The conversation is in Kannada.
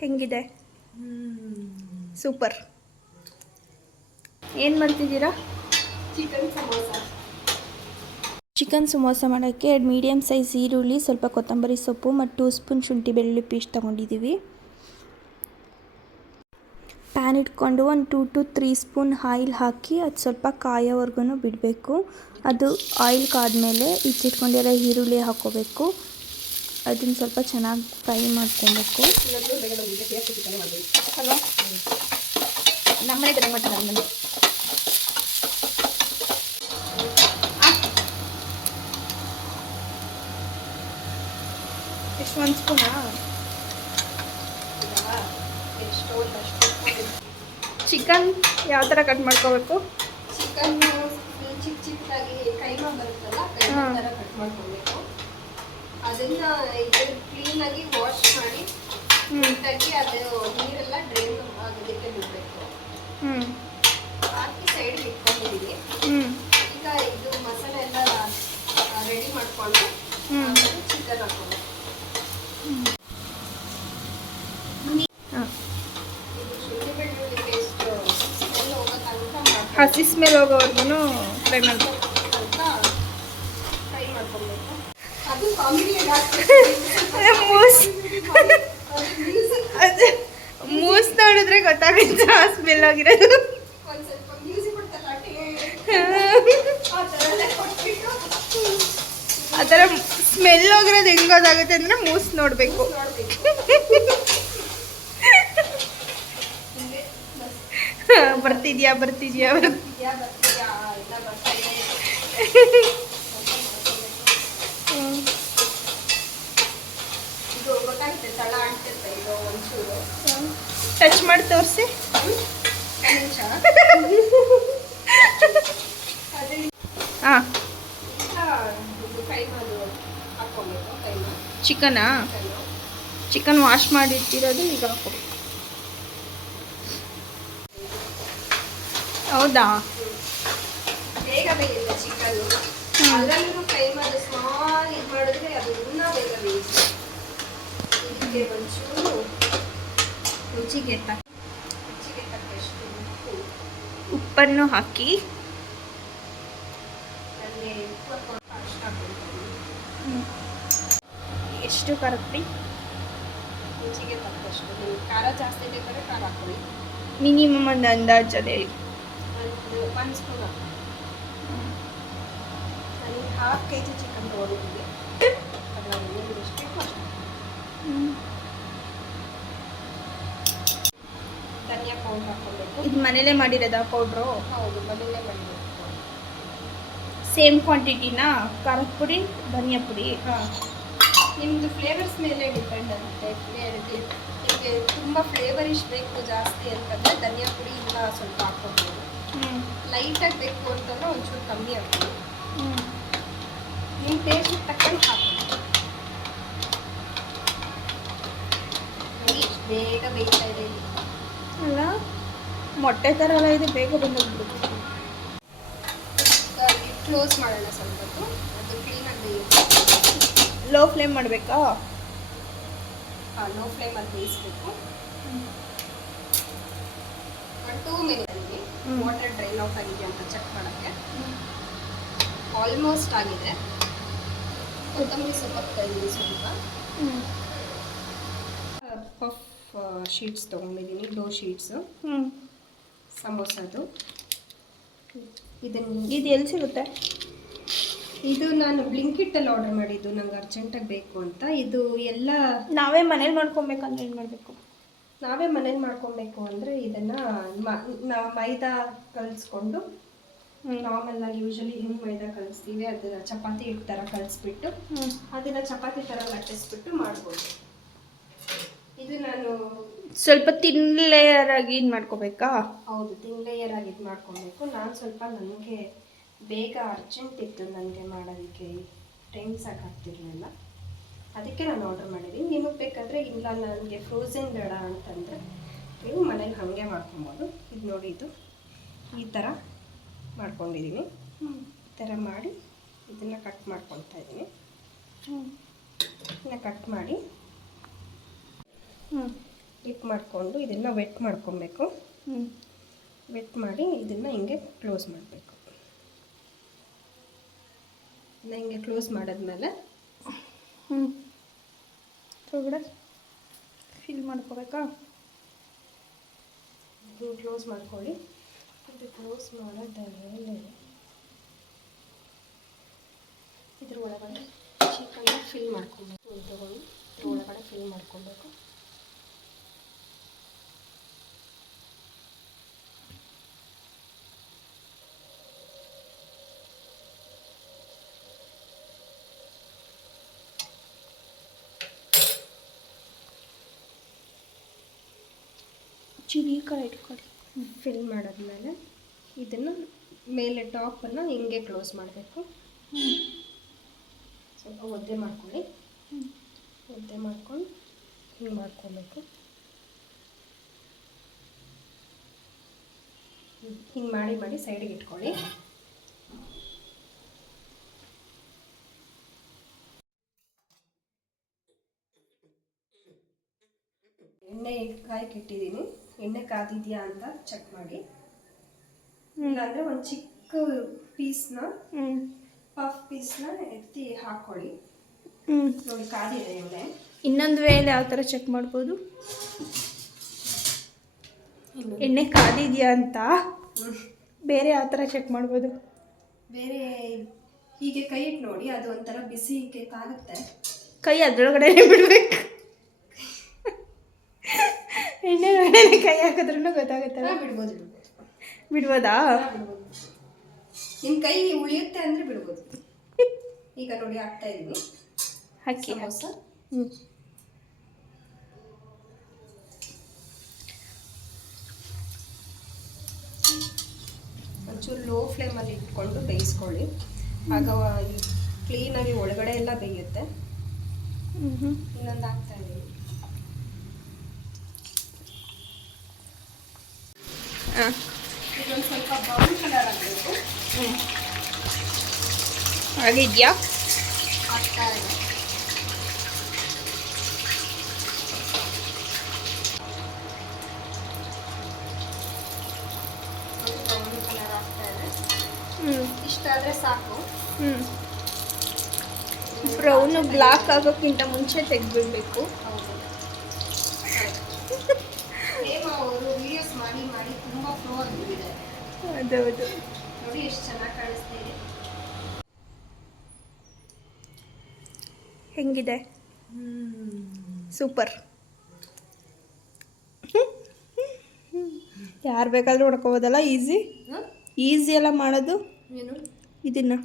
ಹೆಂಗಿದೆ? ಸೂಪರ್. ಏನು ಮಾಡ್ತಿದ್ದೀರಾ? ಚಿಕನ್ ಸಮೋಸ ಮಾಡೋಕ್ಕೆ 2 ಮೀಡಿಯಮ್ ಸೈಜ್ ಈರುಳ್ಳಿ, ಸ್ವಲ್ಪ ಕೊತ್ತಂಬರಿ ಸೊಪ್ಪು ಮತ್ತು 2 ಸ್ಪೂನ್ ಶುಂಠಿ ಬೆಳ್ಳುಳ್ಳಿ ಪೇಸ್ಟ್ ತೊಗೊಂಡಿದ್ದೀವಿ. ಪ್ಯಾನ್ ಇಟ್ಕೊಂಡು ಒಂದು 2 to 3 ಸ್ಪೂನ್ ಆಯಿಲ್ ಹಾಕಿ ಅದು ಸ್ವಲ್ಪ ಕಾಯೋವರೆಗೂ ಬಿಡಬೇಕು. ಅದು ಆಯಿಲ್ ಕಾದ್ಮೇಲೆ ಇಚ್ಚಿಟ್ಕೊಂಡಿರೋ ಈರುಳ್ಳಿ ಹಾಕ್ಕೋಬೇಕು. ಅದನ್ನು ಸ್ವಲ್ಪ ಚೆನ್ನಾಗಿ ಫ್ರೈ ಮಾಡ್ಕೊಬೇಕು. ನಮ್ಮನೆ ಕಡೆ ಮಾಡ್ತಾರೆ. ಎಷ್ಟು 1 ಸ್ಪೂನಾ? ಚಿಕನ್ ಯಾವ ಥರ ಕಟ್ ಮಾಡ್ಕೋಬೇಕು? ಚಿಕನ್ ಚಿಕ್ಕ ಚಿಕ್ಕದಾಗಿ ಕೈಮಾ ಬರುತ್ತಲ್ಲ, ಕೈಮಾ ಥರ ಕಟ್ ಮಾಡ್ಕೊಬೇಕು. ಅದನ್ನ ಕ್ಲೀನಾಗಿ ವಾಶ್ ಮಾಡಿ ನೀಟಾಗಿ ಅದು ನೀರೆಲ್ಲ ಡ್ರೈನ್ ಆಗೋದಕ್ಕೆ ಬಿಡಬೇಕು. ಹಾಕಿ ಸೈಡ್ಗೆ ಇಟ್ಕೊಂಡಿದ್ದೀವಿ. ಈಗ ಇದು ಮಸಾಲೆ ಎಲ್ಲ ರೆಡಿ ಮಾಡಿಕೊಂಡು ಚಿಕನ್ ಹಾಕ್ಕೊಂಡು ಶುಂಠಿ ಬೆಳ್ಳುಳ್ಳಿ ಪೇಸ್ಟ್ ಎಲ್ಲ ಹೋಗೋ ತನಕ ಹಸಿ ಸ್ಮೆಲ್ ಹೋಗೋವರೆಗೂ ಫ್ರೈ ಮಾಡ್ಬೇಕು. ಅದು ಕಾಮಿಡಿ ಮೂಸ್ ನೋಡಿದ್ರೆ ಗೊತ್ತಾಗುತ್ತೆ ಆ ಸ್ಮೆಲ್ ಹೋಗಿರೋದು. ಒಂದು ಸ್ವಲ್ಪ ಮ್ಯೂಸಿಕ್ ಕೊಡ್ತಲ್ಲ, ಆ ಥರ ಸ್ಮೆಲ್ ಹೋಗಿರೋದು ಹೆಂಗೆ ಗೊತ್ತಾಗುತ್ತೆ ಅಂದರೆ ಮೂಸ್ ನೋಡಬೇಕು. ಬರ್ತಿದ್ಯಾ ಬರ್ತಿದ್ಯಾ ಬರ್ತಿದ್ಯಾ ಎಲ್ಲ ಬರ್ತಾ ಇದೆ. ಇದು ಗೊತ್ತಾಗುತ್ತೆ, ತಳ ಅಂಟಿರುತ್ತೆ. ಇದು ಒಂಚೂರು ಟಚ್ ಮಾಡಿ ತೋರಿಸಿ. ಹಾಂ, ಚಿಕನಾ? ಚಿಕನ್ ವಾಶ್ ಮಾಡಿಟ್ಟಿರೋದು ಈಗ ಹಾಕೋಬೇಕು. ಹೌದಾ? ಬೇಗ ಬೇಯುತ್ತೆ ಚಿಕನ್. ಅದರಲ್ಲೂ ಕೈಮಾದು ಸ್ಮಾಲ್ ಇದು ಮಾಡಿದ್ರೆ ಅದು ಇನ್ನೂ ಬೇಗ ಬೇಯುತ್ತೆ. ಇದಕ್ಕೆ ಒಂಚೂರು ರುಚಿಗೆ ತಕ್ಕಷ್ಟು ಉಪ್ಪನ್ನು ಹಾಕಿ ನನಗೆ ಉಪ್ಪು ಅಷ್ಟು ಹಾಕ್ಬೇಕು. ಎಷ್ಟು ಖಾರ ಪುಡಿ? ರುಚಿಗೆ ತಕ್ಕಷ್ಟು. ನೀವು ಖಾರ ಜಾಸ್ತಿ ಬೇಕಾದ್ರೆ ಖಾರ ಹಾಕೊಳ್ಳಿ. ಮಿನಿಮಮ್ ಒಂದು ಅಂದಾಜಲ್ಲಿ ಒಂದು 1 ಸ್ಪೂನ್ ಹಾಕಿ. ನನಗೆ 1/2 kg ಚಿಕನ್ ತೊಗೊಂಡಿದ್ದೀವಿ. ಅದರಲ್ಲಿ ನಿಮ್ಗೆ ಎಷ್ಟು ಬೇಕು ಅಷ್ಟು. ಧನಿಯಾ ಪೌಡರ್ ಹಾಕ್ಕೊಬೇಕು. ಇದು ಮನೇಲೇ ಮಾಡಿರೋದಾ ಪೌಡ್ರು? ಹೌದು, ಮನೆಯಲ್ಲೇ ಮಾಡಬೇಕು. ಸೇಮ್ ಕ್ವಾಂಟಿಟಿನಾ? ಖಾರದ ಪುಡಿ, ಧನಿಯಾ ಪುಡಿ? ಹಾಂ, ನಿಮ್ಮದು ಫ್ಲೇವರ್ಸ್ ಮೇಲೆ ಡಿಪೆಂಡ್ ಆಗುತ್ತೆ. ನಿಮಗೆ ತುಂಬ ಫ್ಲೇವರಿಶ್ ಬೇಕು ಜಾಸ್ತಿ ಅಂತಂದರೆ ಧನಿಯಾ ಪುಡಿ ಇಲ್ಲ ಸ್ವಲ್ಪ ಹಾಕ್ಕೊಬೋದು. ಲೈಟಾಗಿ ಬೇಕು ಅಂತಂದರೆ ಒಂಚೂರು ಕಮ್ಮಿ ಹಾಕ್ಬೋದು. ನಿಮ್ಮ ಟೇಸ್ಟಿಗೆ ತಕ್ಕಂಗೆ ಹಾಕ್ಬೋದು. ನೋಡಿ ಎಷ್ಟು ಬೇಗ ಬೇಯ್ತಾ ಇದೆ ಇಲ್ಲಿ. ಅಲ್ಲ, ಮೊಟ್ಟೆ ಥರ ಎಲ್ಲ ಇದು ಬೇಗ ಬಂದೋಗ್ಬಿಡುತ್ತೆ. ಕ್ಲೋಸ್ ಮಾಡೋಣ ಸ್ವಲ್ಪ ಹೊತ್ತು. ಅದು ಕ್ಲೀನಾಗಿ ಬೇಯುತ್ತೆ. ಲೋ ಫ್ಲೇಮ್ ಮಾಡಬೇಕಾ? ಹಾಂ, ಲೋ ಫ್ಲೇಮಲ್ಲಿ ಬೇಯಿಸ್ಬೇಕು. 2 ಮಿನಿಟಲ್ಲಿ ವಾಟರ್ ಡ್ರೈನ್ ಔಟ್ ಆಗಿದೆ ಅಂತ ಚೆಕ್ ಮಾಡೋಕ್ಕೆ. ಆಲ್ಮೋಸ್ಟ್ ಆಗಿದೆ. ಕೊತ್ತಂಬರಿ ಸೊಪ್ಪು ಹಾಕ್ತಾಯಿದ್ದೀನಿ ಸ್ವಲ್ಪ. ಪಫ್ ಶೀಟ್ಸ್ ತೊಗೊಂಡಿದ್ದೀನಿ, ಡೋ ಶೀಟ್ಸು ಸಮೋಸದು. ಇದು ಎಲ್ಲಿ ಸಿಗುತ್ತೆ? ಇದು ನಾನು ಬ್ಲಿಂಕಿಟ್ಟಲ್ಲಿ ಆರ್ಡರ್ ಮಾಡಿದ್ದು, ನಂಗೆ ಅರ್ಜೆಂಟಾಗಿ ಬೇಕು ಅಂತ. ಇದು ಎಲ್ಲ ನಾವೇ ಮನೇಲಿ ಮಾಡ್ಕೊಬೇಕಂದ್ರೆ ಏನು ಮಾಡಬೇಕು? ನಾವೇ ಮನೇಲಿ ಮಾಡ್ಕೊಬೇಕು ಅಂದರೆ ಇದನ್ನು ನಾವು ಮೈದಾ ಕಲಿಸ್ಕೊಂಡು, ನಾರ್ಮಲಾಗಿ ಯೂಶಲಿ ಹೆಂಗೆ ಮೈದಾ ಕಲಿಸ್ತೀವಿ ಅದನ್ನು ಚಪಾತಿ ಹಿಟ್ಟು ಥರ ಕಲಿಸ್ಬಿಟ್ಟು ಅದನ್ನು ಚಪಾತಿ ಥರ ಲಟ್ಟಿಸ್ಬಿಟ್ಟು ಮಾಡ್ಬೋದು. ಇದು ನಾನು ಸ್ವಲ್ಪ ತಿನ್ ಲೇಯರ್ ಆಗಿ ಇದು ಮಾಡ್ಕೋಬೇಕಾ? ಹೌದು, ತಿನ್ ಲೇಯರ್ ಆಗಿ ಇದು ಮಾಡ್ಕೊಬೇಕು. ನಾನು ಸ್ವಲ್ಪ ನನಗೆ ಬೇಗ ಅರ್ಜೆಂಟ್ ಇತ್ತು, ನನಗೆ ಮಾಡೋದಕ್ಕೆ ಟೈಮ್ ಸಾಕಾಗ್ತಿರ್ಲಿಲ್ಲ. ಅದಕ್ಕೆ ನಾನು ಆರ್ಡರ್ ಮಾಡಿದ್ದೀನಿ. ನಿಮಗೆ ಬೇಕಾದರೆ ಇಲ್ಲ ನನಗೆ ಫ್ರೋಝನ್ ಬೇಡ ಅಂತಂದರೆ ನೀವು ಮನೇಲಿ ಹಾಗೆ ಮಾಡ್ಕೊಬೋದು. ಇದು ನೋಡಿ, ಇದು ಈ ಥರ ಮಾಡ್ಕೊಂಡಿದ್ದೀನಿ. ಈ ಥರ ಮಾಡಿ ಇದನ್ನು ಕಟ್ ಮಾಡ್ಕೊತಾ ಇದ್ದೀನಿ. ಇದನ್ನು ಕಟ್ ಮಾಡಿ ಡಿಪ್ ಮಾಡಿಕೊಂಡು ಇದನ್ನು ವೆಟ್ ಮಾಡ್ಕೊಬೇಕು. ವೆಟ್ ಮಾಡಿ ಇದನ್ನು ಹಿಂಗೆ ಕ್ಲೋಸ್ ಮಾಡಬೇಕು. ಹಿಂಗೆ ಕ್ಲೋಸ್ ಮಾಡಿದ್ಮೇಲೆ ಹೊರಗಡೆ ಫಿಲ್ ಮಾಡ್ಕೋಬೇಕಾ? ಹಿಂಗೆ ಕ್ಲೋಸ್ ಮಾಡ್ಕೊಳ್ಳಿ. ಇದು ಕ್ಲೋಸ್ ಮಾಡೋದಾದ್ಮೇಲೆ ಇದ್ರ ಒಳಗಡೆ ಚಿಕನ್ನ ಫಿಲ್ ಮಾಡ್ಕೊಬೇಕು. ತಗೊಂಡು ಇದ್ರ ಒಳಗಡೆ ಫಿಲ್ ಮಾಡ್ಕೊಬೇಕು. ಚಿಲ್ಲಿ ಕಡೆ ಇಟ್ಕೊಳ್ಳಿ. ಫಿಲ್ ಮಾಡಾದ್ಮೇಲೆ ಇದನ್ನು ಮೇಲೆ ಟಾಪನ್ನು ಹಿಂಗೆ ಕ್ಲೋಸ್ ಮಾಡಬೇಕು. ಸ್ವಲ್ಪ ಒದ್ದೆ ಮಾಡ್ಕೊಳ್ಳಿ. ಒದ್ದೆ ಮಾಡ್ಕೊಂಡು ಹಿಂಗೆ ಮಾಡ್ಕೊಬೇಕು. ಹಿಂಗೆ ಮಾಡಿ ಸೈಡಿಗೆ ಇಟ್ಕೊಳ್ಳಿ. ಎಣ್ಣೆ ಕಾಯಕ್ಕೆ ಇಟ್ಟಿದ್ದೀನಿ. ಎಣ್ಣೆ ಕಾದಿದೆಯಾ ಅಂತ ಚೆಕ್ ಮಾಡಿ. ಇಲ್ಲಾಂದರೆ ಒಂದು ಚಿಕ್ಕ ಪೀಸ್ನ ಪಫ್ ಪೀಸ್ನ ಎತ್ತಿ ಹಾಕ್ಕೊಳ್ಳಿ. ನೋಡಿ ಕಾದಿದೆ ಎಣ್ಣೆ. ಇನ್ನೊಂದು ವೇಳೆ ಯಾವ ಥರ ಚೆಕ್ ಮಾಡ್ಬೋದು? ಎಣ್ಣೆ ಕಾದಿದೆಯಾ ಅಂತ ಬೇರೆ ಯಾವ ಥರ ಚೆಕ್ ಮಾಡ್ಬೋದು? ಬೇರೆ ಹೀಗೆ ಕೈ ಇಟ್ಟು ನೋಡಿ, ಅದು ಒಂಥರ ಬಿಸಿ ತಾಗುತ್ತೆ. ಕೈ ಅದರೊಳಗಡೆ ಬಿಡ್ಬೇಕು. ಎಣ್ಣೆ ಒಳಗಡೆ ಕೈ ಹಾಕಿದ್ರೂ ಗೊತ್ತಾಗುತ್ತಲ್ಲ. ಬಿಡ್ಬೋದಾ? ನಿಮ್ಮ ಕೈ ಉಳಿಯುತ್ತೆ ಅಂದರೆ ಬಿಡ್ಬೋದು. ಈಗ ನೋಡಿ ಹಾಕ್ತಾ ಇದ್ದೀನಿ. ಹಾಕಿ ಸಮೋಸ. ಒಂಚೂರು ಲೋ ಫ್ಲೇಮಲ್ಲಿ ಇಟ್ಕೊಂಡು ಬೇಯಿಸ್ಕೊಳ್ಳಿ. ಆಗ ಕ್ಲೀನಾಗಿ ಒಳಗಡೆ ಎಲ್ಲ ಬೇಯುತ್ತೆ. ಇನ್ನೊಂದು ಹಾಕ್ತಾ ಇದ್ದೀನಿ. ಇದೊಂದು ಸ್ವಲ್ಪ ಬ್ರೌನ್ ಕಲರ್ ಆಗಬೇಕು. ಆಗಿದೆಯಾ? ಆಗ್ತಾ ಇದೆ. ಬ್ರೌನ್ ಕಲರ್ ಆಗ್ತಾ ಇದೆ. ಇಷ್ಟಾದರೆ ಸಾಕು. ಬ್ರೌನು ಬ್ಲಾಕ್ ಆಗೋಕ್ಕಿಂತ ಮುಂಚೆ ತೆಗೆದ್ಬಿಡ್ಬೇಕು. ಹೌದು. ಹೇಮ ಅವರು ವಿಡಿಯೋಸ್ ಮಾಡಿ ತುಂಬ ಫ್ಲೋ ಆಗಿಬಿಟ್ಟಿದೆ. ಅದೌದು. ನೋಡಿ ಎಷ್ಟು ಚೆನ್ನಾಗಿ ಕಾಣಿಸ್ತಿದೆ. ಹೆಂಗಿದೆ? ಸೂಪರ್. ಯಾರು ಬೇಕಾದರೂ ಹೊಡ್ಕೋಬೋದಲ್ಲ? ಈಸಿ ಎಲ್ಲ ಮಾಡೋದು ಏನು ಇದನ್ನು.